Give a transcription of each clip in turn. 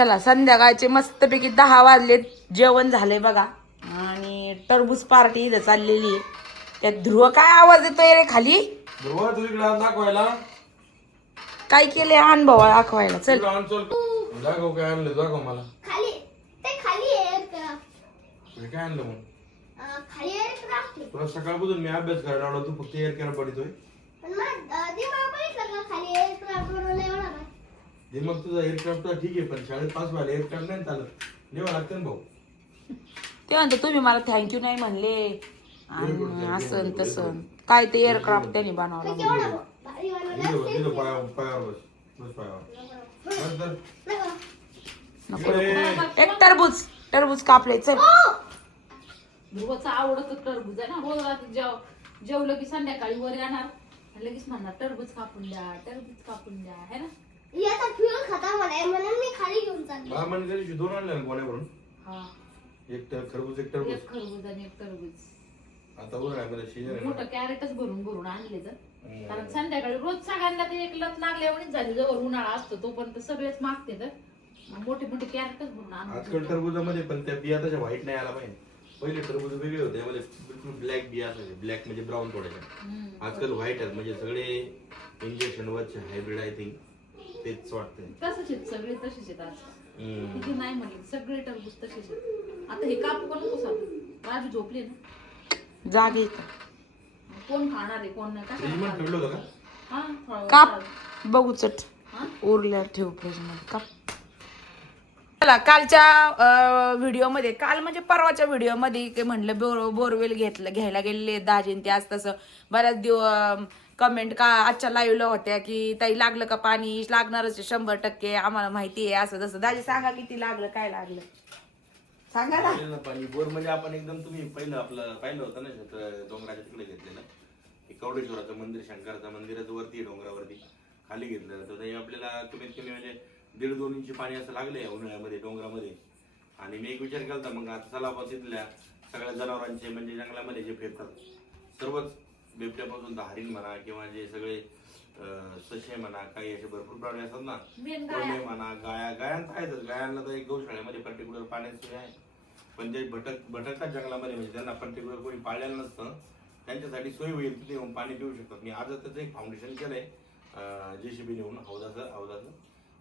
चला संध्याकाळचे मस्तपैकी 10 वाजलेत, जेवण झाले बघा. आणि टरबूज पार्टी इथं चाललेली आहे. त्यात ध्रुव काय आवाज येतोय रे खाली? ध्रुव तू इकडे दाखवायला काय केले अनुभव दाखवायला? चल दाखव काय आणलं, दाखव मला. खाली ते खाली एअरक्राफ्ट काय आणलं मग? खाली एअरक्राफ्ट तुला सकाळपासून मी अभ्यास करायला लावला, तू फक्त एअरक्राफ्ट पडितोय. पण मग दिमाग बघितलं का खाली एअरक्राफ्ट बनवलं एवढा काय? ते मग तुझा एअरक्राफ्ट तर ठीक आहे, पण शाळेत पास व्हायला एअरक्राफ्ट नाही चालत. नेवा लागतं ना भाऊ. ते म्हणतो तुम्ही मला थँक्यू नाही म्हणले आणि असं तसं काय ते एअरक्राफ्ट त्यांनी बनवलं. केवढा भारी बनवलं. इथं पायावर बस. बस पायावर. बस तर. नको इकडे. एक टरबूज कापले. चल ध्रुवचं आवडत टरबूज आहे ना. रोज रात्री जेवलं की संध्याकाळी वर येणार आणि लगेच म्हणणार टरबूज कापून द्या, टरबूज कापून द्या, है ना. याचा फ्युल खतम आहे म्हणून मी खाली घेऊन चालले. मला म्हणजे त्या दिवशी 2 आणले ना गोण्यावरून. हा, एक खरबूज, एक टरबूज. एक खरबूज आणि एक टरबूज. आता उन्हाळ्यामध्ये सीजन आहे मोठं ना. कॅरेटच भरून आणले तर. कारण संध्याकाळी रोज सगळ्यांना ते एक लत लागल्यावरच झाली. जवळ उन्हाळा असतो तोपर्यंत सगळेच मागते तर मोठे मोठे कॅरेटच भरून आजकाल आणले. टरबुजामध्ये पण त्या बिया तशा व्हाईट नाही आला पाहिजे. पहिले टरबूज वेगळे होते, त्यामध्ये बिलकुल ब्लॅक बिया असायचे. ब्लॅक म्हणजे ब्राऊन थोड्याशा. आजकाल व्हाईट आहेत, म्हणजे सगळे इंजेक्शन वरचे हायब्रिड. आय थिंक तेच वाटतंय. तसंच आहेत सगळे, तसेच आहेत आज. किती नाही म्हणले सगळे टरबूज तसेच आहेत. आता हे कापू पण नको सांग. राजू झोपले ना, जागे कोण खाणार आहे कोण नाही फ्रीज मध्ये ठेवलं होतं का? हा, थोडा काप वेळ बघू चट हा? उरल्या ठेव फ्रीज मध्ये काप. चला कालच्या व्हिडिओ मध्ये, काल म्हणजे परवाच्या व्हिडिओ मध्ये म्हणलं बोरवेल घ्यायला गेलेले दाजीन ते. आज तसं बऱ्याच दिवस कमेंट का आजच्या लाईव्हला होत्या की ताई लागलं का पाणी? लागणारच आहे 100%, आम्हाला माहिती आहे. असं तसं दाजी सांगा किती लागलं, काय लागलं सांगा ना. पाहिलं ना पाणी बोर म्हणजे आपण एकदम, तुम्ही पहिलं आपलं पाहिलं होतं ना डोंगराच्या तिकडे घेतलेलं कवडेश्वराचं मंदिर, शंकराचं मंदिराचं वरती डोंगरावरती खाली घेतलेलं. तर ते आपल्याला कमीत कमी म्हणजे 1.5-2 इंच पाणी असं लागलंय उन्हाळ्यामध्ये डोंगरामध्ये. आणि मी एक विचार केला होता, मग आता चला आपण तिथल्या सगळ्या जनावरांचे म्हणजे जंगलामध्ये जे फिरतात सर्वच, बिबट्यापासून तर हरिण म्हणा किंवा जे सगळे ससे म्हणा, काही असे भरपूर प्राणी असतात ना, कोंबडे म्हणा, गायांचं आहेतच. गायांना तर एक गौशाळेमध्ये पर्टिक्युलर पाण्याची सोय आहे. पण जे भटकतात जंगलामध्ये, म्हणजे त्यांना पर्टिक्युलर कोणी पाळलेलं नसतं, त्यांच्यासाठी सोय होईल, तिथे येऊन पाणी पिऊ शकतात. मी आज त्याचं एक फाउंडेशन केलंय JCB नेऊन हौदाचं.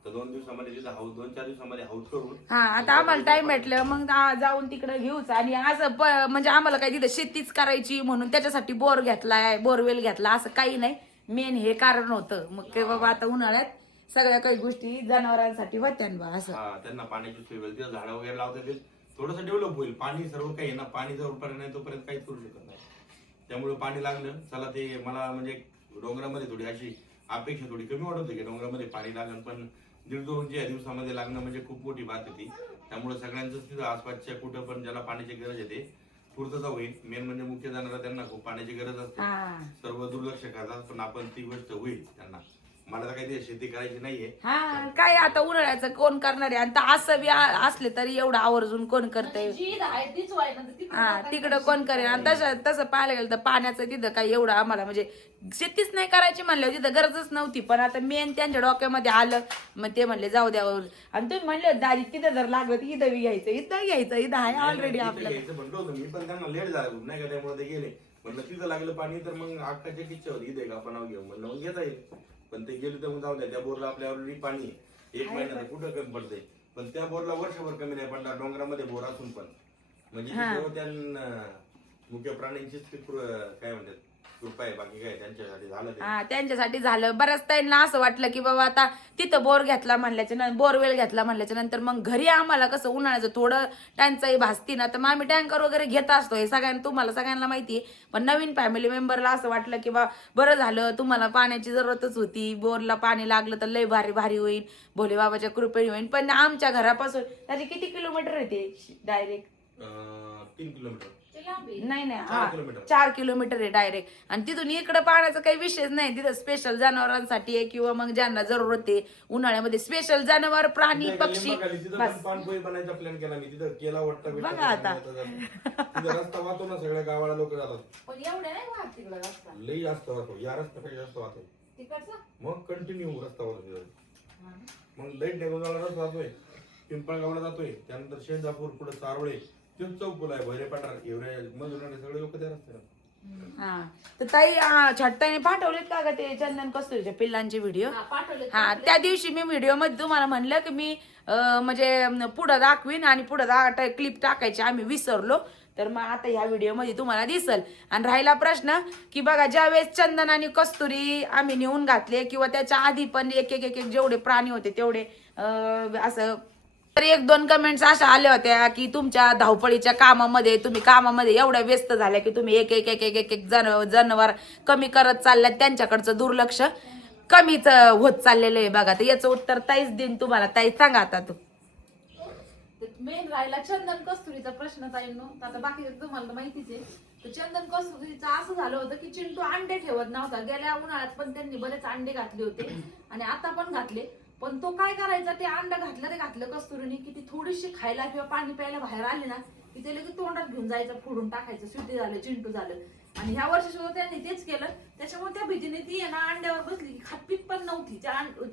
तर 2 दिवसामध्ये तिथं 2-4 दिवसामध्ये हौद करून. हा आता आम्हाला टाइम भेटलं मग जाऊन तिकडे घेऊच. आणि असं म्हणजे आम्हाला काही तिथं शेतीच करायची म्हणून त्याच्यासाठी बोरवेल घेतला असं काही नाही. मेन हे कारण होतं मग की बाबा आता उन्हाळ्यात सगळ्या काही गोष्टी जनावरांसाठी होत्या बा असं. हा, त्यांना पाण्याची सोय होईल, तिथं झाडं वगैरे लावता येतील, थोडंसं डेव्हलप होईल. पाणी सर्व काही ना, पाणी जोपर्यंत नाही तोपर्यंत काहीच करू शकत नाही. त्यामुळे पाणी लागलं. चला ते मला म्हणजे डोंगरामध्ये थोडी अशी अपेक्षा थोडी कमी वाटत होती की डोंगरामध्ये पाणी लागलं, पण 1.5-2 दिवसामध्ये लागणं म्हणजे खूप मोठी बात होती. त्यामुळे सगळ्यांचंच तिथं आसपासच्या कुठं पण ज्याला पाण्याची गरज येते पूर्तता होईल. मेन म्हणजे मुख्य जाणारा त्यांना खूप पाण्याची गरज असते. सर्व दुर्लक्ष करतात, पण आपण ती गोष्ट होईल त्यांना. मला तर काही शेती करायची नाहीये. हा काय आता उन्हाळ्याचं कोण करणार आहे? आता असं बी असले तरी एवढं आवर्जून कोण करतंय? हा तिकडं कोण करेल? आणि तसं पाहायला गेलं तर पाण्याचं तिथं काही एवढं आम्हाला म्हणजे शेतीच नाही करायची म्हणलं तिथं गरजच नव्हती. पण आता मेन त्यांच्या डोक्यामध्ये आलं, मग ते म्हणले जाऊ द्या. आणि तुम्ही म्हणले दाजी तिथं जर लागलं तर इथं घ्यायचं, इथं आहे ऑलरेडी आपल्याला. म्हणतो होतो मी, पण त्यांना लेट झालं नाही का, त्यामुळे ते गेले. म्हणलं तिथं लागलं पाणी तर मग अक्काच्या किच्छा होती, इथे का आपण नाव घेऊ म्हणलं, मग घेता येईल. पण ते गेले तर मग जाऊ द्या. त्या बोरला आपल्या ऑलरेडी पाणी आहे, 1 महिन्यात कुठं कमी पडतंय. पण त्या बोरला वर्षभर कमी नाही पडणार, डोंगरामध्ये बोर असून पण. म्हणजे त्यांना मुख्य प्राण्यांचीच काय म्हणतात कृपा आहे, बाकी काय त्यांच्यासाठी झालं. हा त्यांच्यासाठी झालं. बऱ्याच ताईंना असं वाटलं की बाबा आता तिथं बोरवेल घेतला म्हणल्याच्या नंतर मग घरी आम्हाला कसं उन्हाळ्याचं थोडं टंचाई भासती ना, तर मग आम्ही टँकर वगैरे घेत असतो. हे तुम्हाला सगळ्यांना माहिती आहे. पण नवीन फॅमिली मेंबरला असं वाटलं की बा बरं झालं, तुम्हाला पाण्याची जरूरतच होती, बोरला पाणी लागलं तर लय भारी होईल, भोले बाबाच्या कृपेने होईल. पण आमच्या घरापासून त्याचे किती किलोमीटर आहे ते डायरेक्ट? 3 किलोमीटर नाही 4 किलोमीटर. 4 किलोमीटर आहे डायरेक्ट. आणि तिथून इकडे पाण्याचा काही विषयच नाही. तिथं स्पेशल जनावरांसाठी आहे किंवा मग ज्यांना जरूरत आहे उन्हाळ्यामध्ये स्पेशल जनावर, प्राणी, पक्षी. पाणपोई बनायचा प्लॅन केला मी, तिथं केला वाटतं. बघा आता. तिथं रस्ता वाहतो ना, सगळ्या गावाला लोक जातात. पण एवढे नाही वाहत तिकडं रस्ता. लई जास्त वाहतो, या रस्त्यापेक्षा जास्त वाहतो. तिकडचा मग कंटिन्यू रस्ता वाहतो. मग लई डेगोजाला रस्ता वाहतोय. पिंपळगावला जातोय, त्यानंतर शेंजापूर, पुढे चारोळे, तेच चौकूल आहे, भैरे पठार एवढे मजुराने सगळे लोक त्या रस्त्यावर. हा तर ताई छट्टाने पाठवलेत का ग ते चंदन कस्तुरीच्या पिल्लांचे व्हिडिओ? पाठवले. हा त्या दिवशी मी व्हिडिओ मध्ये तुम्हाला म्हणलं की मी म्हणजे पुढं दाखवीन आणि पुढं क्लिप टाकायची, आम्ही विसरलो. तर मग आता ह्या व्हिडिओ मध्ये तुम्हाला दिसल. आणि राहिला प्रश्न की बघा, ज्यावेळेस चंदन आणि कस्तुरी आम्ही नेऊन घातले किंवा त्याच्या आधी पण एक एक एक एक जेवढे प्राणी होते तेवढे असं, तर 1-2 कमेंट्स अशा आल्या होत्या की तुमच्या धावपळीच्या कामामध्ये तुम्ही कामामध्ये एवढ्या व्यस्त झाल्या की तुम्ही एक एक एक एक एक एक जनावर कमी करत चालल्यात, त्यांच्याकडचं दुर्लक्ष कमीच होत चाललेलं आहे. बघा तर याचं उत्तर ताईच देईन तुम्हाला. ताई सांगा आता तू. मेन राहिला चंदन कस्तुरीचा प्रश्न ताईंनो. आता बाकीचं तुम्हाला तर माहितीच आहे. तर चंदन कस्तुरीचं असं झालं होतं की चिंटू अंडे ठेवत नव्हता. गेल्या उन्हाळ्यात पण त्यांनी बरेच अंडे घातले होते आणि आता पण घातले. पण तो काय करायचा, ते अंड घातलं कस्तुरीने की ती थोडीशी खायला किंवा पाणी प्यायला बाहेर आली ना की ते लगेच तोंडात घेऊन जायचं, फोडून टाकायचं, सुट्टी झालं, चिंटू झालं. आणि ह्या वर्षी सुद्धा त्यांनी तेच केलं. त्याच्यामुळे त्या भीतीने ती ना अंड्यावर बसली की खातपीत पण नव्हती,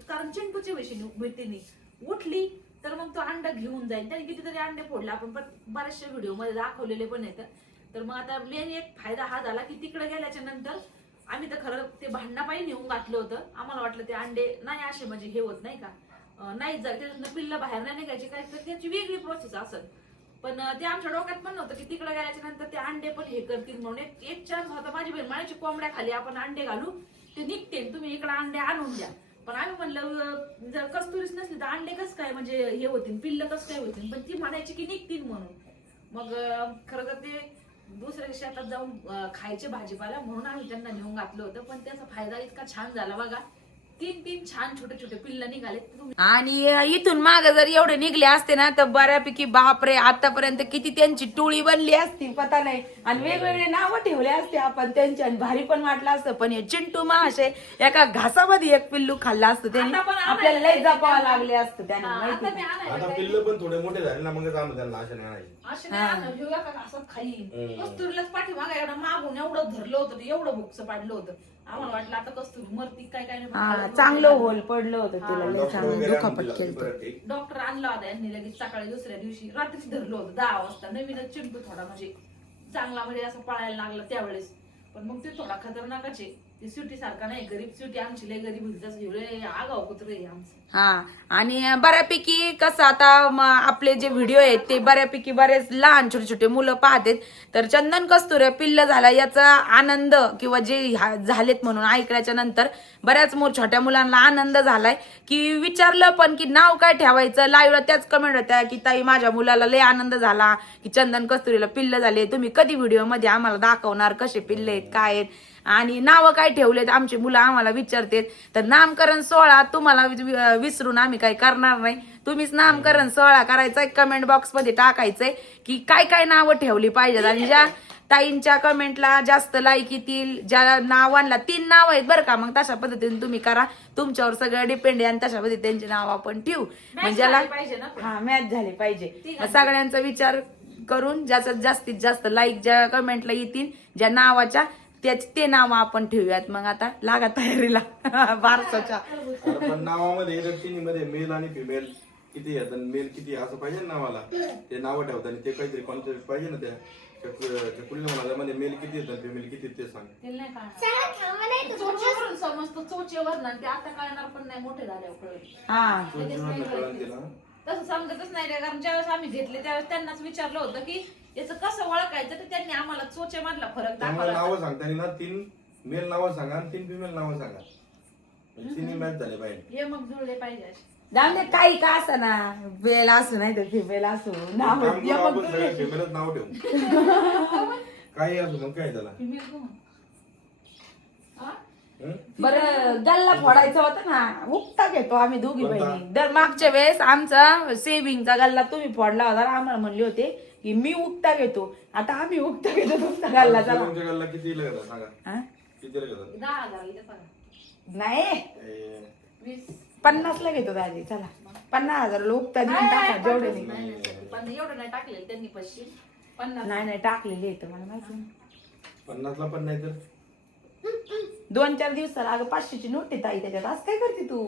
कारण चिंटूची भीतीने उठली तर मग तो अंडा घेऊन जाईल. त्याने कितीतरी अंडे फोडले, आपण पण बऱ्याचशा व्हिडिओ मध्ये दाखवलेले पण येतं. तर मग आता मेन एक फायदा हा झाला की तिकडे गेल्याच्या नंतर आम्ही तर खरं ते भांडणापायी नेऊन घातलं होतं. आम्हाला वाटलं ते अंडे नाही असे म्हणजे हे होत नाही का, नाही जर त्याच्यातनं पिल्लं बाहेर नाही निघायची काय, तर त्याची वेगळी प्रोसेस असेल. पण ते आमच्या डोक्यात पण नव्हतं की तिकडे गेल्याच्या नंतर ते अंडे पण हे करतील म्हणून. एक चान्स होता, माझी बहीण म्हणायची कोंबड्या खाली आपण अंडे घालू ते निघतील, तुम्ही इकडे अंडे आणून द्या. पण आम्ही म्हणलं जर कस्तुरीच नसली तर अंडे कसं काय म्हणजे हे होतील, पिल्लं कसं काय होतील. पण ती म्हणायची की निघतील म्हणून. मग खरं तर ते दुसऱ्या शेतात जाऊन खायचे भाजीपाला म्हणून आम्ही त्यांना नेऊन घातलं होतं. पण त्याचा फायदा इतका छान झाला बघा, 3 छान छोटे छोटे पिल्लं निघाले. आणि इथून माग जर एवढे निघले असते ना तर बऱ्यापैकी बापरे आतापर्यंत किती त्यांची टोळी बनली असती पता नाही. आणि वेगवेगळे नावं ठेवले असते आपण त्यांची आणि भारी पण वाटलं असतं. पण हे चिंटू महाशय एका घासामध्ये एक पिल्लू खाल्लं असतं त्याने, आपल्याला लय जपावं लागले असतं त्याने माहिती. आता पिल्लं पण थोडे मोठे झाले ना, मग आणू त्यांना अशा नाही. असे नाही आणलं, घेऊया का असं खाईन. कस्तुरीलाच पाठीमागा एवढं मागून एवढं धरलं होतं, एवढं भुकचं पाडलं होतं. आम्हाला वाटलं आता कस्तुरी मरती काय काय नाही. चांगलं होल पडलं होतं तिला, लय चांगलं दुखापत केलं. डॉक्टर आणला होता यांनी लगेच सकाळी दुसऱ्या दिवशी, रात्रीच धरलं होतं 10 वाजता. नवीनच चिंटू थोडा म्हणजे चांगला म्हणजे असं पळायला लागला त्यावेळेस. पण मग ते थोडा खतरनाकच आहे. ती सुटी सारखा नाही, गरीब सुटी आमची लय गरीब होती, आगाव कुत्रे आमचं. हा आणि बऱ्यापैकी कसं आता आपले जे व्हिडिओ आहेत ते बऱ्यापैकी बरेच लहान छोटे छोटे मुलं पाहतात. तर चंदन कस्तुरी पिल्ल झाला याचा आनंद किंवा जे झालेत म्हणून ऐकल्याच्या नंतर बऱ्याच छोट्या मुलांना आनंद झालाय की विचारलं पण की नाव काय ठेवायचं. लाईव्हला त्याच कमेंट होत्या की ताई माझ्या मुलाला लय आनंद झाला की चंदन कस्तुरीला पिल्ल झाले, तुम्ही कधी व्हिडिओ मध्ये आम्हाला दाखवणार कसे पिल्ले आहेत काय आहेत आणि नावं काय ठेवलेत आमची मुलं आम्हाला विचारतात. तर नामकरण सोहळा तुम्हाला विसरून आम्ही काही करणार नाही. तुम्हीच नामकरण सोहळा करायचा, कमेंट बॉक्स मध्ये टाकायचंय की काय काय नावं ठेवली पाहिजेत. आणि ज्या ताईंच्या कमेंटला जास्त लाईक येतील, ज्या नावांना 3 नाव आहेत बरं का, मग तशा पद्धतीने तुम्ही करा. तुमच्यावर सगळं डिपेंड आहे आणि तशा पद्धतीने त्यांची नाव आपण ठेवू. म्हणजे हा मॅच झाली पाहिजे. सगळ्यांचा विचार करून ज्याच्यात जास्तीत जास्त लाईक ज्या कमेंटला येतील ज्या नावाच्या ते नाव आपण ठेवूयात. मग आता लागा तयारीला बारसाच्या. पण नावामध्ये तिन्हीमध्ये मेल आणि फिमेल किती येतात, मेल किती असं पाहिजे ना नावाला. ते नाव ठेवताना ते काहीतरी कॉन्सेप्ट पाहिजे ना. त्या पुढल्या म्हणाल्यामध्ये मेल किती येतात फिमेल किती ते सांग. समजतो चोचेवर ना ते आता कळणार पण नाही, मोठे झाल्यावर तसं समजतच नाही रे. कारण ज्यावेळेस आम्ही घेतले त्यावेळेस त्यांनाच विचारलं होतं की याचं कसं ओळखायचं, तर त्यांनी आम्हाला चोचे मधला फरक दाखवला. नावं सांगताना ना 3 मेल नावं सांगा आणि 3 फिमेल नावं सांगा. 3 मॅच झाले पाहिजे, हे मग जुळले पाहिजे. जाऊन काही का असं ना, बेल असू नाही तर फिमेल असू नाव फिमेलच नाव ठेवू काही असू. मग काय त्याला बरं गल्ला फोडायचा होता ना, उकटा घेतो आम्ही दोघी बहिणी. दर मागच्या वेळेस आमचा सेव्हिंगचा गल्ला तुम्ही फोडला होता, आम्हाला म्हणले होते की मी उकटा घेतो. आता आम्ही उकटा घेतो तुमचा गल्ला. गल्ला किती लागला सांगा, किती लागला? 10,000 नाही 50 ला घेतो दादी. चला 50,000 उकटा देऊन टाका जेवढे नाही. पण एवढं नाही टाकलेलं त्यांनी पैसे. 50 नाही टाकलेले येतं मला माहिती. 50 ला पण नाही तर 2-4 दिवसाला अगं 500ची नोट आहे ताई त्याच्यात. असं काय करते तू?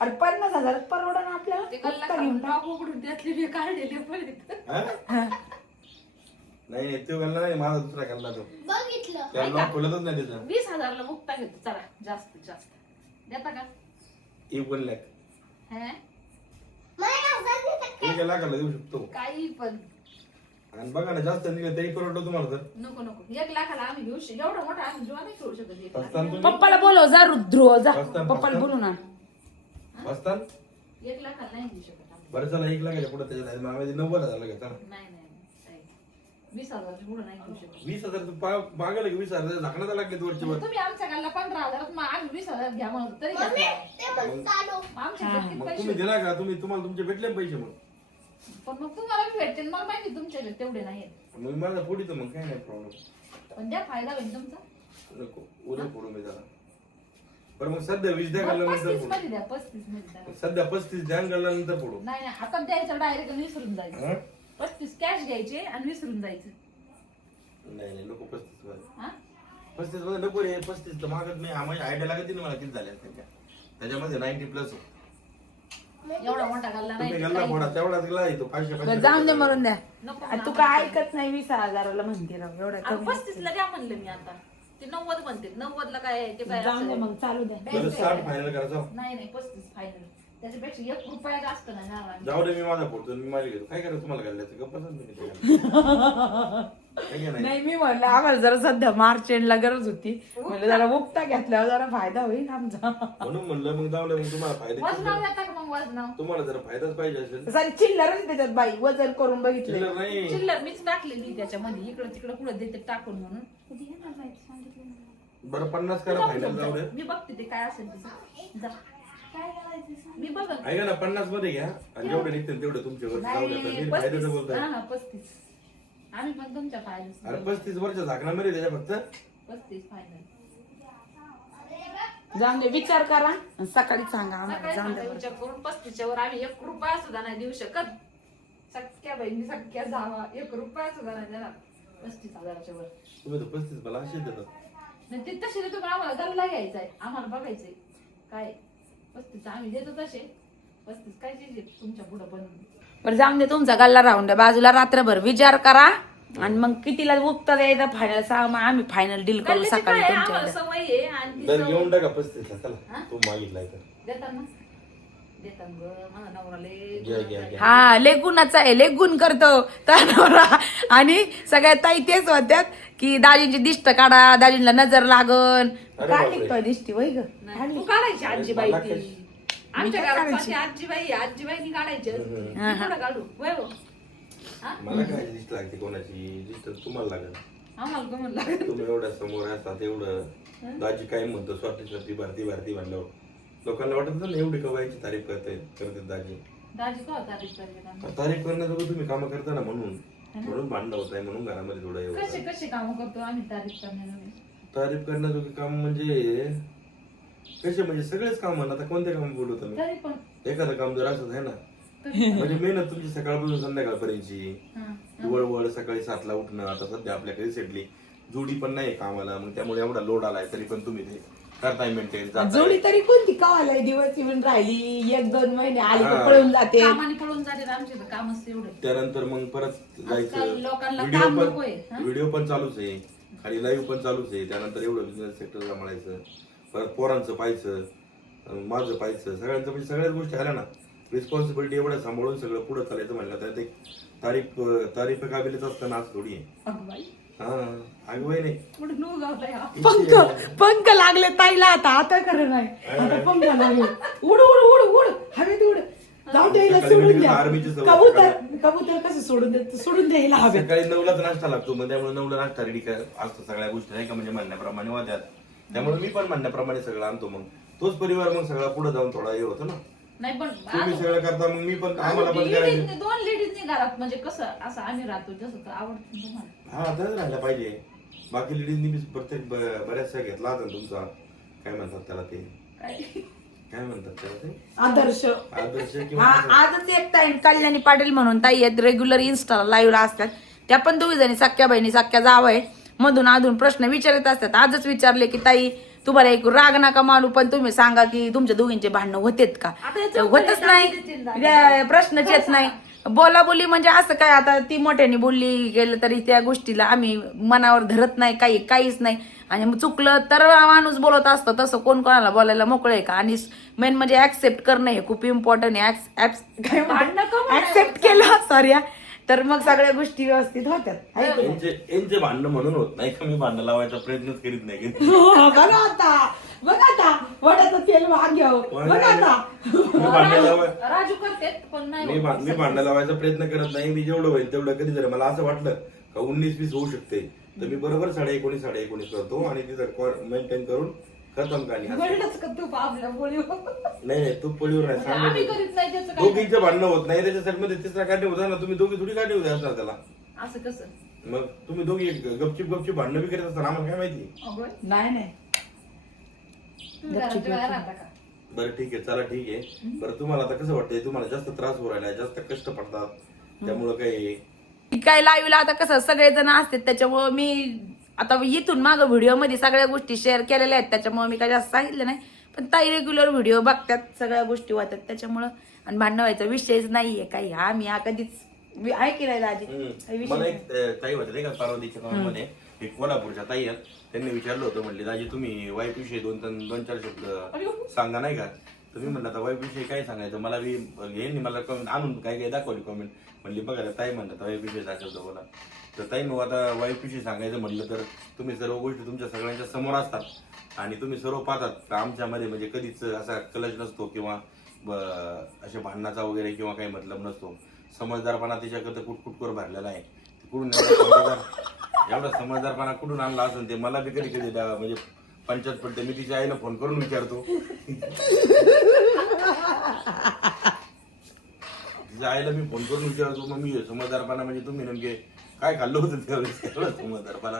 अरे 50,000 परवडा ना आपल्याला ते गल्ला घेऊन खाऊन उघडून त्यातले मी काढलेले पण हा? नाही तो गल्ला नाही, माझा दुसरा गल्ला तो. बघितलं त्याला लॉक खोलतच नाही त्याचं. 20,000 मुक्ता घेतो चला जास्तीत जास्त देता का 1 लाख हे? मला काय सांगितलं? 1 लाखाला देऊ शकतो. काही पण आणि बघा ना जास्त निघलं तरी परवडतो तुम्हाला तर. नको 1 लाखाला आम्ही घेऊ शकतो एवढं मोठं आम्ही जेव्हा नाही खेळू शकत 1 लाख. बसतान तुम्ही पप्पाला बोलव जा रुद्रो जा बसतान, पप्पाला बसतान. बोलू ना बसतान 1 लाखाला नाही घेऊ शकत आम्ही. बरं चला 1 लाखाच्या पुढे त्याच्यात मामाची 90,000 घेता ना. नाही 20,000 पुढे नाही घेऊ शकत 20,000 तू मागायला 20,000 झाकण्यात लागले वरची वर. तुम्ही आमच्या गाला 15,000 मग आम्ही 20,000 घ्या म्हणतो तरी मम्मी घ्या. ते पण चालू. आमचे किती मग पैसे तुम्ही दिला का तुम्हाला तुमचे भेटले ना पैसे मग पण मग तुम्हाला बी भेटते मग माहिती तुमच्या तेवढे नाही मग माझा फोडी तर मग काय नाही प्रॉब्लेम. पण द्या फायदा होईल तुमचा नको उद्या फोडू मी जरा. बरं मग सध्या 20 द्या मग नंतर 35 फोडू. मध्ये द्या 35 मध्ये द्या. सध्या 35 द्या नंतर फोडू. नाही आता द्यायचं डायरेक्ट विसरून जायचं हं? 35 कॅश घ्यायचे आणि विसरून जायचं नाही नको 35 मध्ये. हा 35 मध्ये नको रे. 35 तर मागत नाही. आम्हाला आयडिया लागत नाही मला किती झाल्या त्याच्या त्याच्यामध्ये 90+ एवढा मोठा गल्ला तुम्ही नाही गल्ला फोडा तेवढाच गल्ला येतो 500 जाऊन दे मरून द्या नको आणि तू काय ऐकत नाही 20,000ला म्हणते राव एवढं आता कमी 35 ला द्या म्हणलं मी आता ते 90 म्हणते 90 ला काय आहे? ते काय जाऊन दे असं? मग चालू द्या बरं 60 फायनल करायचं. नाही 35 फायनल त्याच्यापेक्षा 1 रुपया जास्त नाही जाणार. जाऊ दे मी माझा फोडतो मी माझी घेतो. काय करायचं तुम्हाला गल्ल्याचं गप्पा नाही. नाही मी म्हणलं आम्हाला जरा सध्या मार्च एंडला गरज होती म्हणलं जरा मुक्ता घेतल्यावर जरा फायदा होईल आमचा म्हणून म्हणलं मग जाऊ दे मग तुम्हाला वजनाव फायदा देता का मग वजनाव तुम्हाला जर फायदाच पाहिजे असेल. सारी चिल्लरच त्याच्यात बाई वजन करून बघितलं चिल्लर नाही चिल्लर मीच टाकलेली त्याच्यामध्ये इकडं तिकडं कुठं देते टाकून म्हणून बरं 50 करा फायनल जाऊ दे. मी बघते ते काय असेल तिचं जा. काय करायचं सांग. मी बघत ऐका ना 50 मध्ये घ्या आणि जेवढे निघतील तेवढे तुमच्यावर जाऊ द्या. नाही मी फायद्याचं बोलतोय. 35 आम्ही पण तुमच्या फायदा अरे 35 वर्ष झाकणामध्ये त्याच्या फक्त 35 फायनल जाऊन दे विचार करा आणि सकाळी सांगा आम्हाला जाऊन दे विचार करून 35 वर आम्ही 1 रुपया सुद्धा नाही देऊ शकत सख्या बहिणी सख्या जावा 1 रुपया सुद्धा नाही देणार 35,000च्या वर तुम्ही तर 35 मला असेच देतात. नाही ते तसे देतो पण आम्हाला गल्ला घ्यायचाय आम्हाला बघायचंय काय 35 आम्ही देतो तसे 35 काय जे तुमच्या पुढं पण बरं जाऊन दे तुमचा गल्ला राहून द्या बाजूला रात्रभर विचार करा आणि मग कितीला मुक्ता द्यायचा फायनल सांग मग आम्ही फायनल डील करू गल्ल्याची सकाळी काय आहे, आम्हाला तुमच्या सवय आहे आणि ती दर सवय- घेऊन टाका 35 ला चला. हा? तू मागितलाय तर देतात माझा नवरा लय घ्या, घ्या, घ्या. हा लय गुणाचा आहे लय गुण करतो तर आणि सगळ्या ताई तेच होत्यात की दाजींची दिष्ट काढा दाजींना नजर लागन अरे काढली बापरे. तो दिष्टी वय ग नाही, तू काढायची आजीबाई मला ती काय- आमच्या काय घरात काढायची? अशी आजीबाईनी काढायची असते. हम्म. ती कुठं काढू वय हो. हा? मला काय दिसत लागते कोणाची दिसत तुम्हाला लागत. आम्हाला गमन लागत तुम्ही एवढ्या समोर असतात एवढं दाजी काय म्हणतो स्वाती भारती म्हणल्यावर लोकांना वाटत ना एवढी कवायची तारीफ करते दाजी. दाजी का तारीफ करते आम्ही? तारीफ करण्याजोगं तुम्ही कामं करता ना म्हणून भांडणं होत नाही म्हणून घरामध्ये थोडं हे कसे होतं. कसे काम करतो आम्ही तारीफ करण्यामध्ये तारीफ करण्याजोगे काम म्हणजे कसे म्हणजे सगळेच काम आता कोणते काम बोलवतो मी तरी पण एखादं काम जर असत आहे ना म्हणजे मेहनत तुमची सकाळपासून संध्याकाळपर्यंतची हा. वळवळ सकाळी 7ला उठणं आता सध्या आपल्याकडे सेटली जोडी पण नाही कामाला मग त्यामुळे एवढा लोड आलाय तरी पण तुम्ही ते करताय मेंटेन जोडी तरी कोणती कवाला दिवस येऊन राहिली 1-2 महिने आली तर हा. पळून जाते कामाने पळून जाते आमचे तर कामच एवढं त्यानंतर मग परत जायचं आजकाल लोकांना व्हिडिओ काम पण नकोय, हा? व्हिडिओ पण चालूच आहे खाली लाईव्ह पण चालूच आहे त्यानंतर एवढं बिझनेस सेक्टर सांभाळायचं परत पोरांचं पाहायचं माझं पाहायचं सगळ्यांचं म्हणजे सगळ्याच गोष्टी आल्या ना रिस्पॉन्सिबिलिटी एवढं सांभाळून सगळं पुढे चालायचं म्हणलं तर ते तारीफ काबिलीच असताना आज थोडी आहे. अगं बाई हा अगवाई नाही कुठं नो गावलाय हा. पंख लागले ताईला आता खरं नाही आता पंख लागले उड उड उड उड हवेत उड जाऊ द्यायला सकाळी सोडून म्हणजे द्या आर्मीची सवय कबूतर कसं सोडून द्यायला हवे सकाळी 9लाच नाश्ता लागतो मग त्यामुळे 9ला नाश्ता रेडी असतो सगळ्या गोष्टी नाही का म्हणजे म्हणण्याप्रमाणे वाद्यात त्यामुळे मी पण म्हणण्याप्रमाणे सगळं आणतो मग तोच परिवार मग सगळा पुढे जाऊन थोडा हे होतो ना नाही पण तुम्ही सगळं करता मग मी पण आम्हाला पण करायचं 2 लेडीजनी घरात म्हणजे कसं असं आम्ही राहतो जसं तर आवडतं तुम्हाला हा तसंच राहायला पाहिजे बाकी लेडीजनी बी प्रत्येक बऱ्याचशा घेतला आता तुमचा काय म्हणतात त्याला ते काय काय म्हणतात त्याला ते आदर्श आदर्श किंवा हा आजच एक ताई कल्याणी पाटील म्हणून ताई आहेत रेग्युलर इन्स्टाला लाईव्हला असतात त्या पण 2 जणी सख्या बहिणी सख्या जावं आहे मधून अधून प्रश्न विचारत असतात आजच विचारले की ताई तुम्हाला एक राग नका मानू, पण तुम्ही सांगा की तुमच्या दोघींचे भांडणं होतेत का? आता हे तर होतच नाही, प्रश्नच येत नाही. बोलाबोली म्हणजे असं काय, आता ती मोठ्याने बोलली गेलं तरी त्या गोष्टीला आम्ही मनावर धरत नाही, काहीच नाही. आणि मग चुकलं तर माणूस बोलत असतं, तसं कोण कोणाला बोलायला मोकळं आहे का? आणि मेन म्हणजे ऍक्सेप्ट करणं हे खूप इम्पॉर्टंट आहे. ऍक्सेप्ट केलं सॉरी, तर मग सगळ्या गोष्टी व्यवस्थित होत्यात. है की नाही? यांचे भांडणं म्हणून होत नाही का मी भांडण लावायचा प्रयत्नच करीत नाही. बघा आता वडाचं तेल वाग्याव, बघा आता. राजू करते पण नाही मी भांडण लावायचा प्रयत्न करत नाही. मी जेवढं होईल तेवढं. कधी जर मला असं वाटलं का 19-20 होऊ शकते तर मी बरोबर 19.5 करतो आणि तिथं मेंटेन करून खतम कहाणी. नाही तू पोळीवर नाही आम्ही सांग. करीत नाही त्याचं काय. दोघींचं भांडणं होत नाही त्याच्यासाठी मध्ये तिसरा काढणे होता ना. तुम्ही दोघी थोडी काढणे होते असणार त्याला. असं कसं मग तुम्ही दोघी गपचिप भांडणं बी करत असताना आम्हाला काय माहिती. नाही तुम्ही घराच्या बाहेर राहता का? बरं ठीक आहे, चला ठीक आहे. बरं तुम्हाला आता कसं वाटतंय? तुम्हाला जास्त त्रास होऊ राहिला, जास्त कष्ट पडतात, त्यामुळं काय लाईव्हला आता कसं सगळेजण असतात, त्याच्यामुळं मी आता इथून मागं व्हिडिओ मध्ये सगळ्या गोष्टी शेअर केलेल्या आहेत, त्याच्यामुळे मी काय जास्त सांगितलं नाही. पण ताई रेग्युलर व्हिडिओ बघतात, सगळ्या गोष्टी होतात त्याच्यामुळं. आणि भांडण व्हायचा विषयच नाहीये काही. आम्ही कधीच आहे की नाही दाजी? मला एक ताई होते नाही का पार्वतीच्या गावामध्ये, एक कोल्हापूरच्या ताई आहेत. त्यांनी विचारलं होतं, म्हणले दाजी तुम्ही वाईफ विषयी 2-4 शब्द सांगा नाही का? तुम्ही म्हणलं आता वाईफ विषयी काय सांगायचं? मला घेईन मला आणून काय दाखवली कॉमेंट. म्हणली बघा ताई म्हणलं वाईफ विषयी दाखवतो बोला. तर ताई मग आता वाईफ विषयी सांगायचं म्हटलं तर तुम्ही सर्व गोष्टी तुमच्या सगळ्यांच्या समोर असतात आणि तुम्ही सर्व पाहतात. आमच्यामध्ये म्हणजे कधीच असा कलश नसतो किंवा अशा भांडणाचा वगैरे किंवा काही मतलब नसतो. समजदारपणा तिच्याकडे कुटकुटकर भरलेला आहे. कुठून एवढा समजदारपणा कुठून आणला असेल ते मला बी कधी म्हणजे पंचायत पडते. मी तिच्या आईला फोन करून विचारतो. तिच्या आईला मी फोन करून विचारतो मग मी समजदारपणा म्हणजे तुम्ही नेमके काय खाल्लं होतं त्यावेळेस? एवढा समजदारपणा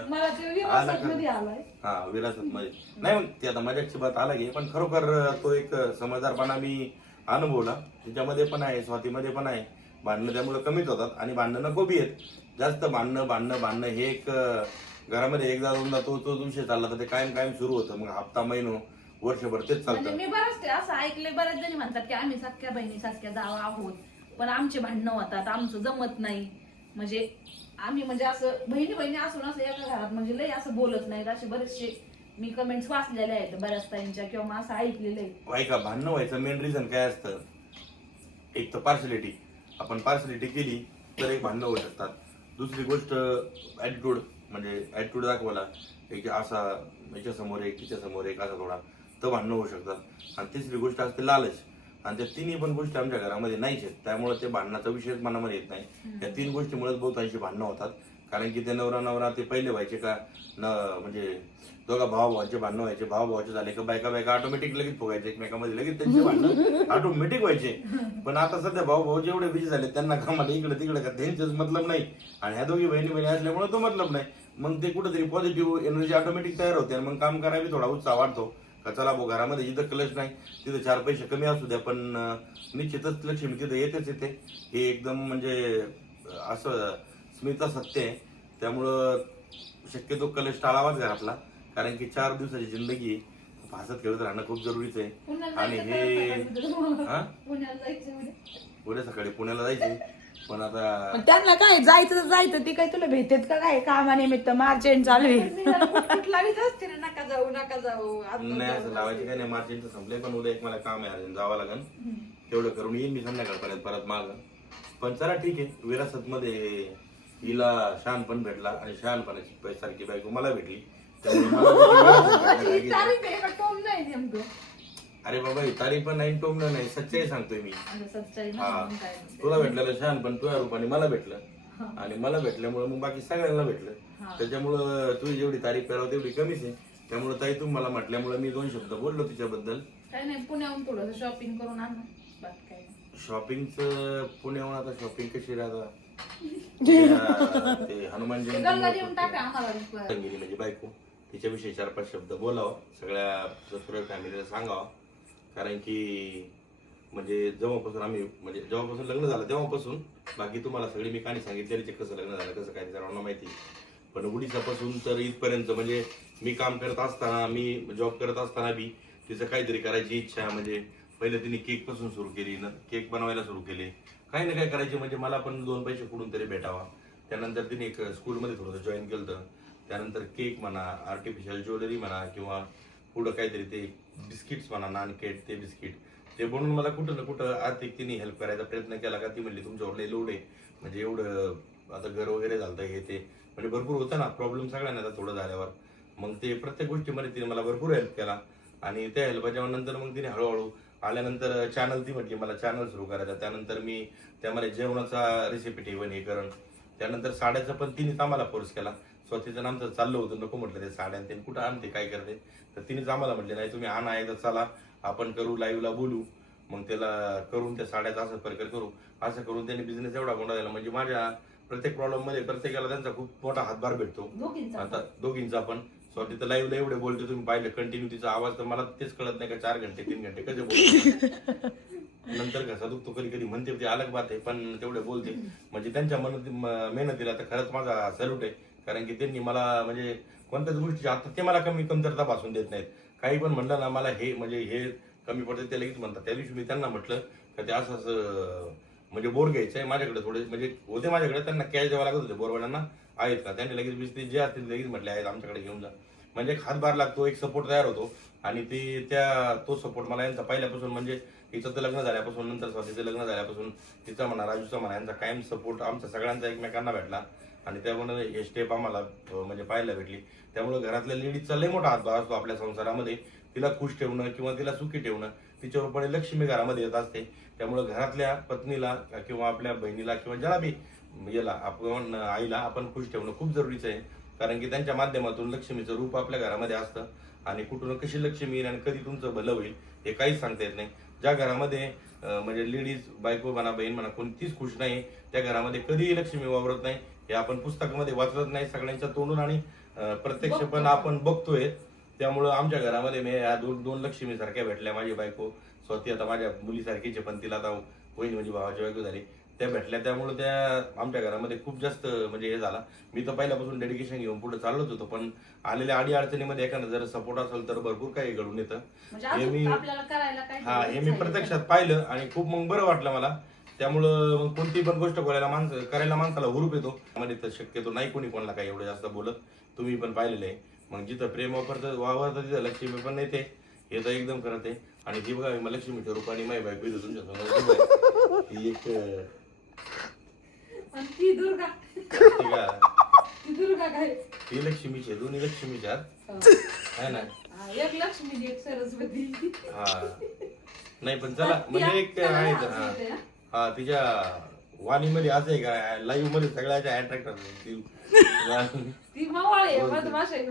हा विरासत मध्ये नाही. मग ते आता मजाकची बात आला की, पण खरोखर तो एक समजदारपणा मी अनुभवला. त्याच्यामध्ये पण आहे, स्वातीमध्ये पण आहे. भांडणं त्यामुळे कमीच होतात आणि भांडणं नको बी आहेत. जास्त भांडणं हे एक घरामध्ये एकदा दोनदा तो विषय चालला तर ते कायम सुरू होतं. मग हप्ता महिनो वर्षभर तेच चालतं. मी बरंच असं ऐकलंय, बऱ्याच जणी म्हणतात की आम्ही सख्या बहिणी सारख्या जावा आहोत, पण आमचे भांडणं होतात, आमचं जमत नाही. म्हणजे आम्ही म्हणजे असं बहिणी असून असं एका घरात म्हणजे लय असं बोलत नाहीत. असे बरेचसे मी कमेंट्स वाचलेले आहेत बऱ्याच ताईंच्या किंवा असं ऐकलेलं आहे. ऐका, भांडणं व्हायचं मेन रिझन काय असतं? एक तर पार्शलिटी. आपण पार्शलिटी केली तर एक भांडणं होऊ शकतात. दुसरी गोष्ट ऍटिट्यूड, म्हणजे ऍटिट्यूड दाखवला एक असा याच्या समोर एक तिच्या समोर एक असा थोडा, तर भांडणं होऊ शकतात. आणि तिसरी गोष्ट असते लालच. आणि त्या तिन्ही पण गोष्टी आमच्या घरामध्ये नाहीच आहेत, त्यामुळे ते भांडणाचा विषयच मनामध्ये येत नाही. या 3 गोष्टीमुळेच बहुतांशी भांडणं होतात. कारण की ते नवरा ते पहिले व्हायचे का म्हणजे दोघा भावाचे भांडणं व्हायचे, भावाचे झाले का बायका ऑटोमॅटिक लगेच फुगायचे एकमेकांमध्ये, लगेच त्यांचे भांडणं ऑटोमॅटिक व्हायचे. पण आता सध्या भाऊ जेवढे बिझी झाले त्यांना कामाला इकडे तिकडे का त्यांचंच मतलब नाही. आणि ह्या दोघी बहिणी असल्यामुळे तो मतलब नाही. मग ते कुठेतरी पॉझिटिव्ह एनर्जी ऑटोमॅटिक तयार होते आणि मग काम करायला थोडा उत्साह वाढतो. का चला भाऊ घरामध्ये जिथं कलश नाही तिथं 4 पैसे कमी असू द्या पण निश्चितच लक्ष्मी तिथं येते. हे एकदम म्हणजे असं स्मिता सत्य आहे. त्यामुळं शक्यतो कलश टाळावाच घरातला. कारण की 4 दिवसाची जिंदगी हसत खेळत राहणं खूप जरुरीच आहे. आणि हे उद्या सकाळी पुण्याला जायचे पण आता त्यांना काय जायचं ती काय तुला भेटत का काय? कामानिमित्त मार्चेंट चालू आहे. नका जाऊ नाही असं लावायचे काय नाही. मार्चेंटचं संपले पण उद्या एक मला काम आहे अर्जंट जावं लागेल. तेवढं करून येईन मी संध्याकाळपर्यंत परत माग. पण चला ठीक आहे. विरासत मध्ये हिला शहाणपण भेटला आणि शहाणपणाची पैसारखी बायको मला भेटली. अरे बाबा ही तारीख पण नाही, टोमणं नाही, सच्चाई सांगतोय मी. हा तुला भेटलेलं शहाणपण तुझ्या रूपाने मला भेटलं आणि मला भेटल्यामुळे मग बाकी सगळ्यांना भेटलं. त्याच्यामुळं तुझी जेवढी तारीख करावं तेवढी कमीच आहे. त्यामुळे ताई तुम्ही मला म्हटल्यामुळे मी 2 शब्द बोललो तिच्याबद्दल. काय नाही, पुण्याहून थोडं शॉपिंग करून आणा. शॉपिंगचं पुण्याहून आता शॉपिंग कशी राहता ते हनुमान जयंती म्हणजे बायको तिच्याविषयी 4-5 शब्द बोलावं, सगळ्या फॅमिलीला सांगावं. कारण की म्हणजे जेव्हापासून लग्न झालं तेव्हापासून बाकी तुम्हाला सगळी मी कहाणी सांगितलेली कसं लग्न झालं कसं काय सर्वांना माहिती. पण उडीसापासून तर इथपर्यंत म्हणजे मी काम करत असताना, मी जॉब करत असताना बी तिचं काहीतरी करायची इच्छा. म्हणजे पहिले तिने केक पासून सुरू केली, केक बनवायला सुरू केले, काही ना काही करायचे. म्हणजे मला पण 2 पैसे कुठून तरी भेटावा. त्यानंतर तिने एक स्कूलमध्ये थोडंसं जॉईन केलं होतं. त्यानंतर केक म्हणा, आर्टिफिशियल ज्वेलरी म्हणा, किंवा पुढं काहीतरी ते बिस्किट्स म्हणा, नानकेट ते बिस्किट ते बनवून मला कुठं ना कुठं आर्थिक तिने हेल्प करायचा प्रयत्न केला. का ती म्हणली तुमच्यावर लई लोड आहे, म्हणजे एवढं आता घर वगैरे झालं हे ते, म्हणजे भरपूर होतं ना प्रॉब्लेम सगळ्यांना आता थोडं झाल्यावर. मग ते प्रत्येक गोष्टीमध्ये तिने मला भरपूर हेल्प केला. आणि त्या हेल्पच्या नंतर मग तिने हळूहळू आल्यानंतर चॅनल ती म्हटली मला चॅनल सुरू करायचा. त्यानंतर मी त्यामध्ये जेवणाचा रेसिपी ठेवण हे करण. त्यानंतर साड्याचं पण तिनेच आम्हाला फोर्स केला. स्वतःचं आमचं चाललं होतं, नको म्हटलं ते साड्या ते कुठं आणते काय करते, तर तिनेच आम्हाला म्हटले नाही तुम्ही आणा एकदा, चला आपण करू, लाईव्हला बोलू. मग त्याला करून त्या साड्याचा असं प्रकार करू. असं करून त्यांनी बिझनेस एवढा मोठा झाला. म्हणजे माझ्या प्रत्येक प्रॉब्लेम मध्ये प्रत्येकाला त्यांचा खूप मोठा हातभार भेटतो. आता दोघींचा पण स्वाती तर लाईव्हला एवढे बोलते, तुम्ही पाहिलं कंटिन्यू तिचा आवाज, तर मला तेच कळत नाही का 4 घंटे 3 घंटे कसे बोलते. नंतर घसा दुखतो कधी कधी म्हणते, ते अलग बात आहे, पण तेवढे बोलते. म्हणजे त्यांच्या मेहनतीला तर खरंच माझा सॅल्यूट आहे. कारण की त्यांनी मला म्हणजे कोणत्याच गोष्टीची आता ते मला कमतरता भासून देत नाहीत. काही पण म्हणलं ना मला हे म्हणजे हे कमी पडतं ते लगेच म्हणतात. त्या दिवशी मी त्यांना म्हटलं का ते असं म्हणजे बोर घ्यायचं आहे माझ्याकडे, थोडे म्हणजे होते माझ्याकडे, त्यांना कॅश द्यावा लागत होते बोरवाल्यांना, आहेत का, त्यांनी लगेच वीस जे असतील लगेच म्हटले आहेत आमच्याकडे घेऊन जा. म्हणजे एक हातभार लागतो, एक सपोर्ट तयार होतो. आणि तो सपोर्ट मला यांचा पहिल्यापासून, म्हणजे तिचं तर लग्न झाल्यापासून, नंतर स्वातीचं लग्न झाल्यापासून, तिचा म्हणा राजूचा म्हणा, यांचा कायम सपोर्ट आमचा सगळ्यांचा एकमेकांना भेटला. आणि त्यामुळे हे स्टेप आम्हाला म्हणजे पाहायला भेटली. त्यामुळे घरातल्या लेडीजचा लय मोठा हातभार असतो आपल्या संसारामध्ये. तिला खुश ठेवणं किंवा तिला सुखी ठेवणं, तिच्यावर पण लक्ष्मी घरामध्ये येत असते. त्यामुळे घरातल्या पत्नीला किंवा आपल्या बहिणीला किंवा ज्याला बी याला आपण आईला आपण खुश ठेवणं खूप जरुरीचं आहे. कारण की त्यांच्या माध्यमातून लक्ष्मीचं रूप आपल्या घरामध्ये असतं. आणि कुठून कशी लक्ष्मी येईल आणि कधी तुमचं भलं होईल हे काहीच सांगता येत नाही. ज्या घरामध्ये म्हणजे लेडीज बायको म्हणा बहीण म्हणा कोणतीच खुश नाही, त्या घरामध्ये कधीही लक्ष्मी वावरत नाही. हे आपण पुस्तकामध्ये वाचत नाही, सगळ्यांच्या तोंडून आणि प्रत्यक्ष पण आपण बघतोय. त्यामुळं आमच्या घरामध्ये मी या दोन लक्ष्मी सारख्या भेटल्या. माझी बायको स्वतः आता माझ्या मुलीसारखीचे, पण तिला आता होईल म्हणजे भावाची बायको झाली, त्या भेटल्या. त्यामुळे त्या आमच्या घरामध्ये खूप जास्त म्हणजे हे झाला. मी तर पहिल्यापासून डेडिकेशन घेऊन पुढे चाललोच होतो, पण आलेल्या अडचणीमध्ये एखादा जर सपोर्ट असेल तर भरपूर काही घडून येतं. हे मी प्रत्यक्षात पाहिलं आणि खूप मग बरं वाटलं मला. त्यामुळं मग कोणती पण गोष्ट करायला माणसाला हुरूप येतो. मध्ये तर शक्यतो नाही कोणी कोणाला काही एवढं जास्त बोलत, तुम्ही पण पाहिलेलं आहे. मग जिथं प्रेम वावरतं तिथं लक्ष्मी पण येते, हे तर एकदम करत आहे. आणि ती बघा मी लक्ष्मीच्या रूपाने माई बायको तुमच्या ती एक ती लक्ष्मीची, दोन्ही लक्ष्मीच्या आहे ना, एक लक्ष्मी एक सरस्वती. हा नाही पण चला म्हणजे एक आहे हा तिच्या वाणीमध्ये असं आहे का लाईव्ह मध्ये सगळ्याच्या अट्रॅक्ट ती मवाळ आहे, मधमाशा आहे.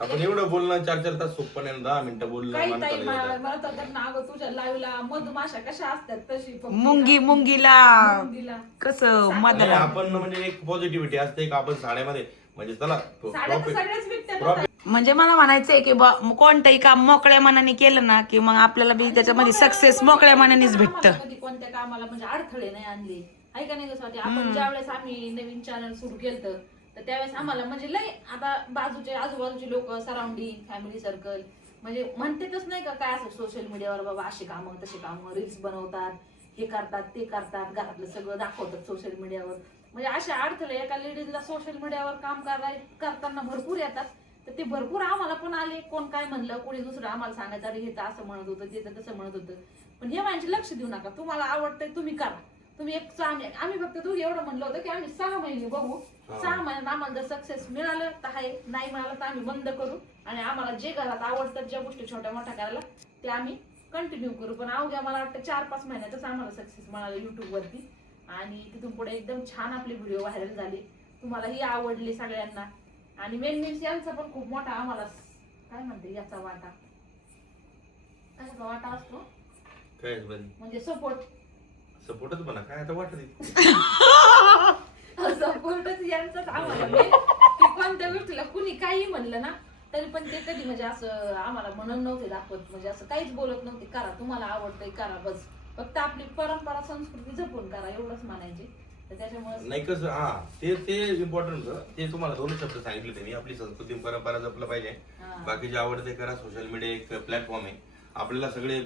आपण एवढं बोलणं 4-4 तास सोपं नाही, 10 मिनिटं बोलणं मला तर नाव तुझ्या लाईव्हला मधमाशा कशा असतात तशी मुंगीला कसं मदर आपण म्हणजे एक पॉझिटिव्हिटी असते एक आपण साड्यामध्ये म्हणजे चला म्हणजे मला म्हणायचंय की कोणतंही काम मोकळ्या मनाने केलं ना की मग आपल्याला बी त्याच्यामध्ये सक्सेस मोकळ्या मनानेच भेटतं. कधी कोणत्या कामाला म्हणजे अडथळे नाही आणले आहे का नाही कसं. आपण ज्यावेळेस आम्ही नवीन चॅनल सुरू केलं तर त्यावेळेस आम्हाला म्हणजे लय आता आजूबाजूचे लोक सराउंडिंग फॅमिली सर्कल म्हणजे म्हणतेच नाही का काय असं सोशल मीडियावर बाबा अशी कामं तशी कामं रील्स बनवतात, हे करतात ते करतात, घरातलं सगळं दाखवतात सोशल मीडियावर. म्हणजे अशा अडथळे एका लेडीजला सोशल मीडियावर काम करताना भरपूर येतात. तर ते भरपूर आम्हाला पण आले. कोण काय म्हणलं, कोणी दुसरं आम्हाला सांगायचं अरे हे तर असं म्हणत होतं, ते तर तसं म्हणत होतं. पण हे म्हणजे लक्ष देऊ नका, तुम्हाला आवडतंय तुम्ही करा. तुम्ही एक आम्ही फक्त तू एवढं म्हणलं होतं की आम्ही 6 महिने बघू, 6 महिन्यात आम्हाला जर सक्सेस मिळालं तर आहे, नाही मिळालं तर आम्ही बंद करू. आणि आम्हाला जे घरात आवडतात ज्या गोष्टी छोट्या मोठ्या करायला ते आम्ही कंटिन्यू करू. पण अवघ्या मला वाटतं 4-5 महिन्यातच आम्हाला सक्सेस मिळालं युट्यूब वरती. आणि तिथून पुढे एकदम छान आपले व्हिडिओ व्हायरल झाले, तुम्हालाही आवडले सगळ्यांना. आणि मेन मीन्स यांचा पण खूप मोठा आम्हाला काय म्हणते याचा वाटा, कशाचा वाटा असतो काय म्हणजे सपोर्टच म्हणा काय आता वाटत सपोर्टच यांचाच आम्हाला मेन. की कोणत्या गोष्टीला कुणी काही म्हणलं ना तरी पण ते कधी म्हणजे असं आम्हाला म्हणून नव्हते दाखवत, म्हणजे असं काहीच बोलत नव्हते. करा, तुम्हाला आवडतंय करा, बस फक्त आपली परंपरा संस्कृती जपून करा एवढंच म्हणायचे. तर त्याच्यामुळे नाही कसं हा ते इम्पॉर्टंट होतं. ते तुम्हाला 2 शब्द सांगितले त्यांनी. आपली संस्कृती परंपरा जपलं पाहिजे. बाकीचे आवडते करा. सोशल मीडिया एक प्लॅटफॉर्म आहे. आपल्याला सगळे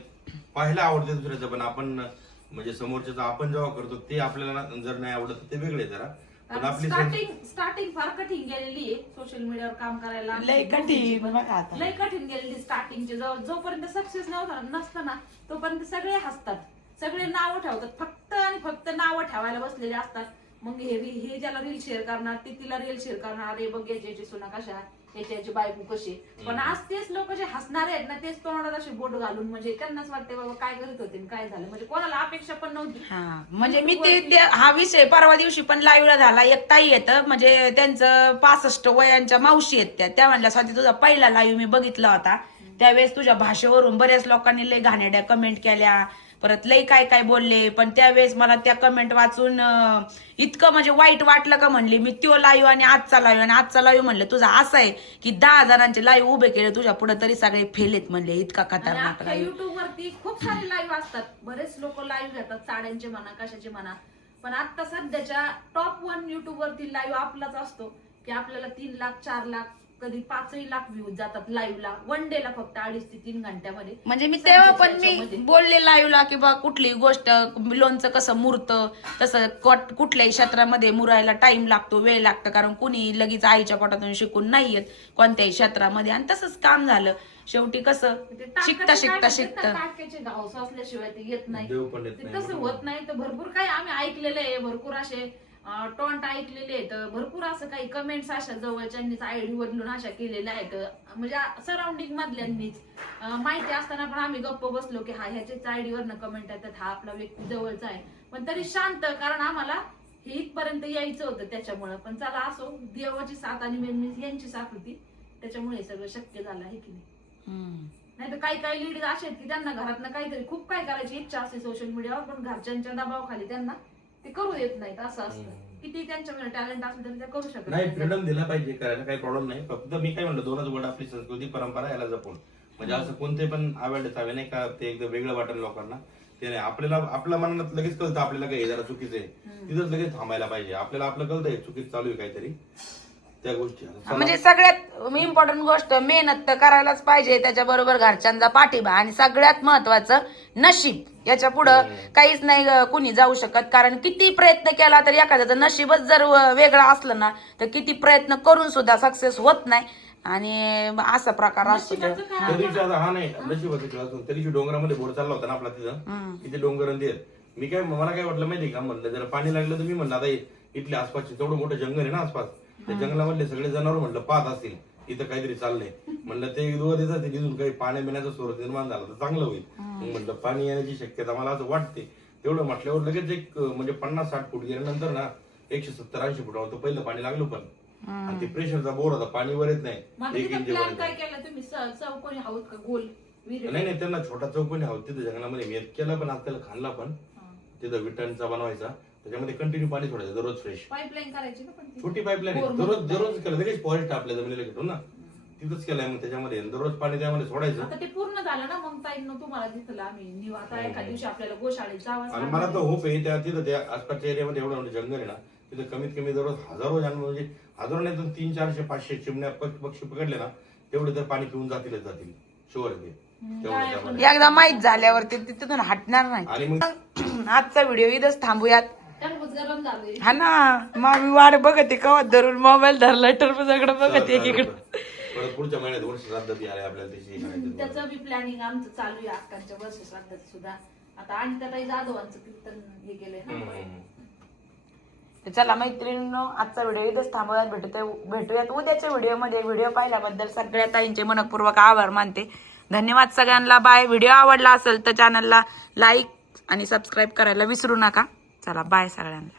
पाहायला आवडते दुसऱ्याचं, पण आपण म्हणजे समोरच्याचं आपण जेव्हा करतो ते आपल्याला जर नाही आवडत तर ते वेगळे जरा. पण आपली स्टार्टिंग फार कठीण गेलेली आहे सोशल मीडियावर काम करायला. लय कठीण बघा आता. लय कठीण गेलेली स्टार्टिंगचे. जोपर्यंत सक्सेस नसतं ना तोपर्यंत सगळे हसतात, सगळे नावं ठेवतात, फक्त आणि फक्त नावं ठेवायला बसलेले असतात. मग हे ज्याला रील शेअर करणार ते तिला रील शेअर करणार. अरे बघ याची सुना कशा, याची बायको कशी. पण आज तेच लोक जे हसणारे आहेत ना तेच तोंडात असे बोट घालून म्हणजे त्यांनाच वाटते बाबा काय करत होते काय झालं. म्हणजे कोणाला अपेक्षा पण नव्हती. म्हणजे मी ते हा विषय परवा दिवशी पण लाईव्हला झाला. एक ताई येतं म्हणजे त्यांचं 65 वयांच्या मावशी आहेत त्या म्हणल्या स्वाती तुझा पहिला लाईव्ह मी बघितला होता. त्यावेळेस तुझ्या भाषेवरून बऱ्याच लोकांनी लय घाणेरड्या कमेंट केल्या, परत लय काय काय बोलले. पण त्यावेळेस मला त्या कमेंट वाचून इतकं म्हणजे वाईट वाटलं का म्हणली मी तो लाईव्ह आणि आजचा लाईव्ह म्हणलं तुझा असं आहे की 10 जणांचे लाईव्ह उभे केले तुझ्या पुढे तरी सगळे फेलेत म्हणले. इतका खतरनाक लाईव्ह. युट्यूब वरती खूप सारे लाईव्ह असतात. बरेच लोक लाईव्ह घेतात साड्यांचे म्हणा कशाचे म्हणा. पण आता सध्याच्या टॉप 1 युट्यूब वरती लाईव्ह आपलाच असतो की आपल्याला 3 लाख 4 लाख कधी 5 लाख व्ह्यूज जातात लाईव्हला. वन डे ला फक्त 2.5 ते 3 घंट्यामध्ये. म्हणजे मी तेव्हा पण मी बोलले लाईव्हला की बा कुठली गोष्ट लोणचं कसं मुरतं तसं कुठल्याही क्षेत्रामध्ये मुरायला टाइम लागतो, वेळ लागतो. कारण कुणी लगेच आईच्या पोटातून शिकून नाही येत कोणत्याही क्षेत्रामध्ये. आणि तसंच काम झालं शेवटी. कसं शिकता टाक्याचे घाव असल्याशिवाय ते येत नाही. ते तसं होत नाही. तर भरपूर काही आम्ही ऐकलेलं आहे. भरपूर असे टॉन्ट ऐकलेले आहेत. भरपूर असं काही कमेंट्स अशा जवळच्यांनीच आयडी बदलून अशा केलेल्या आहेत. म्हणजे सराउंडिंग मधल्यांनीच माहिती असताना पण आम्ही गप्प बसलो की ह्याच्याच आयडीवरनं कमेंट येतात, हा आपला व्यक्ती जवळचा आहे. पण तरी शांत, कारण आम्हाला हे इथपर्यंत यायचं होतं त्याच्यामुळं. पण चला असो, देवाची साथ आणि यांची साथ होती त्याच्यामुळे हे सगळं शक्य झालं आहे की नाही. नाही तर काही लेडीज असे आहेत की त्यांना घरातनं काहीतरी खूप काय करायची इच्छा असते सोशल मीडियावर, पण घरच्यांच्या दबावाखाली त्यांना ते करू देत नाहीत. असं असतं. किती त्यांच्याकडे टॅलेंट असेल तरी ते करू शकत नाही. फ्रीडम दिला पाहिजे करायला, काही प्रॉब्लेम नाही. फक्त मी काय म्हणलं 2च वर्ड आपली संस्कृती परंपरा याला जपून. म्हणजे असं कोणते पण आवडले चावे नाही का ते एकदम वेगळं वाटेल लोकांना. ते नाही. आपल्याला आपल्या मनात लगेच कळतं आपल्याला काही जरा चुकीचं आहे तिथंच लगेच थांबायला पाहिजे. आपल्याला आपलं कळतंय चुकीचं चालू आहे काहीतरी त्या गोष्टी. म्हणजे सगळ्यात इम्पॉर्टंट गोष्ट मेहनत तर करायलाच पाहिजे, त्याच्याबरोबर घरच्यांचा पाठिंबा आणि सगळ्यात महत्वाचं नशीब. याच्या पुढं काहीच नाही कुणी जाऊ शकत. कारण किती प्रयत्न केला तरी एखाद्याचं नशीबच जर वेगळं असलं ना तर किती प्रयत्न करून सुद्धा सक्सेस होत नाही. आणि असा प्रकार असतो. त्या दिवशी आता हा नाही नशिबाचा खेळ असून त्या दिवशी डोंगरामध्ये बोर चालला होता ना आपला तिथं, तिथे डोंगर नदी आहेत. मी काय मला काय वाटलं माहिती का, म्हणलं जरा पाणी लागलं तर मी म्हणलं आता इथले आसपासचे तेवढं मोठं जंगल आहे ना आसपास, त्या जंगलामधले सगळे जनावर म्हणलं पाहत असतील इथं काहीतरी चाललंय. म्हणलं ते दोघं देतात तिथून काही पाण्या पिण्याचा स्रोत निर्माण झाला तर चांगलं होईल. म्हणलं पाणी येण्याची शक्यता मला असं वाटते. तेवढं म्हटल्यावर लगेच एक म्हणजे 50-60 फूट गेल्यानंतर ना 170-80 फुटावर पहिलं पाणी लागलं. पण आणि ते प्रेशरचा बोर होता, पाणी वर येत नाही. 1 इंच काय केलं तुम्ही? चौकोनी आहोत का गोल? नाही त्यांना छोटा चौकोनी आहोत तिथं जंगलामध्ये. मी केला पण आज त्याला खाल्ला पण तिथं विटांचा बनवायचा, त्याच्यामध्ये कंटिन्यू पाणी सोडायचं दररोज फ्रेश. पाईपलाईन करायची ना, पण छोटी पाईपलाईन दररोज केलं. लगेच फॉरेस्ट आपल्या जमिनीला घेतो ना तिथंच केलंय. मग त्याच्यामध्ये दररोज पाणी त्यामध्ये सोडायचं. आता ते पूर्ण झालं ना मग ताईंनो तुम्हाला दिसलं आम्ही निव. आता एका दिवशी आपल्याला गोशाळेत जावं. आणि मला तर होप आहे त्या तिथं त्या आसपासच्या एरियामध्ये एवढं म्हणजे जंगल आहे ना तिथं कमीत कमी दररोज हजारो म्हणजे हजारो नाही तर 300-400-500 चिमण्या पक्षी पकडले ना तेवढे तर पाणी पिऊन जातील शुअर ते. एकदा माहित झाल्यावरती तिथून हटणार नाही. आणि मग आजचा व्हिडिओ इथंच थांबूयात. टरबूज गरम झालंय. हा ना, मग मी वाट बघते कवा धरून मोबाईल धरला टरबूजाकडे बघते एकीकडे. परत पुढच्या महिन्यात वर्ष श्राद्ध आपल्याला त्याचं बी प्लॅनिंग आमचं चालू आहे. अक्कांच्या वर्ष श्राद्धात सुद्धा आता आणि त्या ताई जाधवांचं कीर्तन हे केलंय ना. चला मैत्रिणींनो, आजचा व्हिडिओ इथंच थांबवूयात. भेटूयात उद्याच्या व्हिडिओमध्ये. व्हिडिओ पाहिल्याबद्दल सगळ्या ताईंचे मनपूर्वक आभार मानते. धन्यवाद सगळ्यांना. बाय. व्हिडिओ आवडला असेल तर चॅनलला लाईक आणि सबस्क्राईब करायला विसरू नका. चला बाय सगळ्यांना.